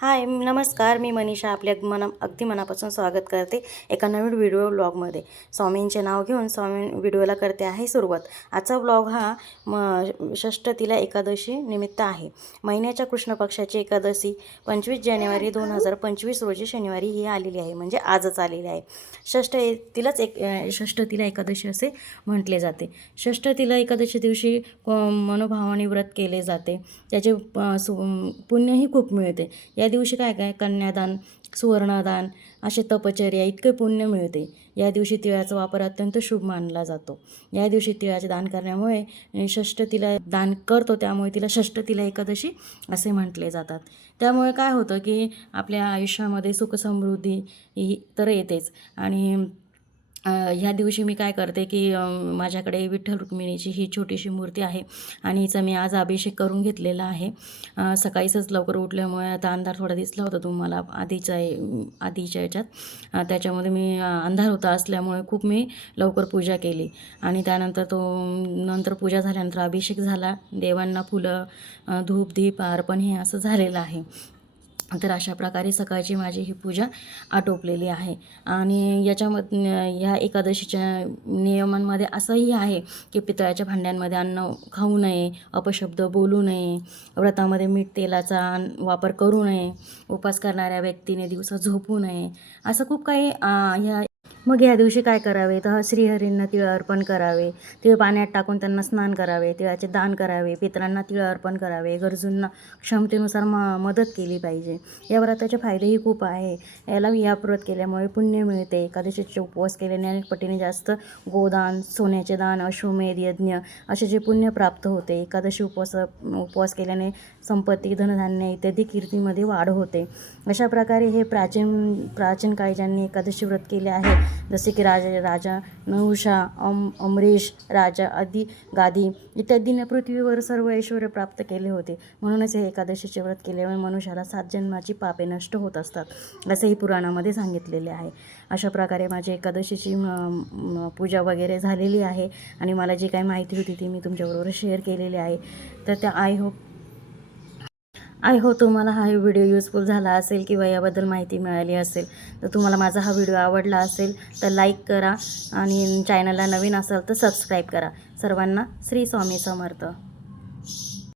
हाय नमस्कार, मी मनीषा आपल्या अगदी मनापासून स्वागत करते एका नवीन व्हिडिओ व्लॉगमध्ये. स्वामींचे नाव घेऊन स्वामी व्हिडिओला करते आहे सुरुवात. आजचा व्लॉग हा षष्ठतीला एकादशी निमित्त आहे. महिन्याच्या कृष्ण पक्षाची एकादशी 25 जानेवारी 2025 रोजी शनिवारी ही आलेली आहे, म्हणजे आजच आलेली आहे. षष्ठतीला एकादशी असे म्हटले जाते. षष्ठतीला एकादशी दिवशी मनोभावाने व्रत केले जाते. त्याचे पुण्यही खूप मिळते. या दिवशी काय कन्यादान, सुवर्णदान असे तपचर्या इतके पुण्य मिळते. या दिवशी तिळाचा वापर अत्यंत शुभ मानला जातो. या दिवशी तिळाचे दान करण्यामुळे षष्ठतीला दान करतो, त्यामुळे तिला षष्ठतीला एकादशी असे म्हटले जातात. त्यामुळे काय होतं की आपल्या आयुष्यामध्ये सुखसमृद्धी ही तर येतेच. आणि ह्या दिवशी मी काय करते की माझ्याकडे विठ्ठल रुक्मिणीची ही छोटीशी मूर्ती आहे आणि हिचा मी आज अभिषेक करून घेतलेला आहे. सकाळीच लवकर उठल्यामुळे आता अंधार थोडा दिसला होता तुम्हाला आधीच्या याच्यात. त्याच्यामध्ये मी अंधार होता असल्यामुळे खूप मी लवकर पूजा केली आणि त्यानंतर पूजा झाल्यानंतर अभिषेक झाला. देवांना फुलं, धूप, दीप अर्पण हे असं झालेलं आहे. तर अशा प्रकारे सकाळची माझी ही पूजा आटोपलेली आहे. आणि ह्या एकादशीच्या नियमांमध्ये असंही आहे की पितळाच्या भांड्यांमध्ये अन्न खाऊ नये, अपशब्द बोलू नये, व्रतामध्ये मीठ तेलाचा वापर करू नये, उपवास करणाऱ्या व्यक्तीने दिवसा झोपू नये, असं खूप काही मग या दिवशी काय करावे तर श्रीहरींना तिळ अर्पण करावे, तिळ पाण्यात टाकून त्यांना स्नान करावे, तिळाचे दान करावे, पितरांना तिळ अर्पण करावे, गरजूंना क्षमतेनुसार मदत केली पाहिजे. या व्रताचे फायदेही खूप आहे. या व्रत केल्यामुळे पुण्य मिळते. एकादशीचे उपवास केल्याने अनेक पटीने जास्त गोदान, सोन्याचे दान, अश्वमेध यज्ञ असे जे पुण्य प्राप्त होते. एकादशी उपवास केल्याने संपत्ती, धनधान्य इत्यादी कीर्तीमध्ये वाढ होते. अशा प्रकारे हे प्राचीन काळी ज्यांनी एकादशी व्रत केले आहे, जसे की राजा नहुषा, अमरीश राजा आदी गादी इत्यादींनी पृथ्वीवर सर्व ऐश्वर्य प्राप्त केले होते. म्हणूनच हे एकादशीचे व्रत केल्यामुळे मनुष्याला 7 जन्माची पापे नष्ट होत असतात, असेही पुराणामध्ये सांगितलेले आहे. अशा प्रकारे माझी एकादशीची पूजा वगैरे झालेली आहे आणि मला जी काही माहिती होती ती मी तुमच्याबरोबर शेअर केलेली आहे. तर त्या आय होप तुम्हाला हा व्हिडिओ युजफुल झाला असेल किंवा याबद्दल माहिती मिळाली असेल. तर तुम्हाला माझा हा व्हिडिओ आवडला असेल तर लाईक करा आणि चॅनलला नवीन असाल तर सबस्क्राईब करा. सर्वांना श्री स्वामी समर्थ.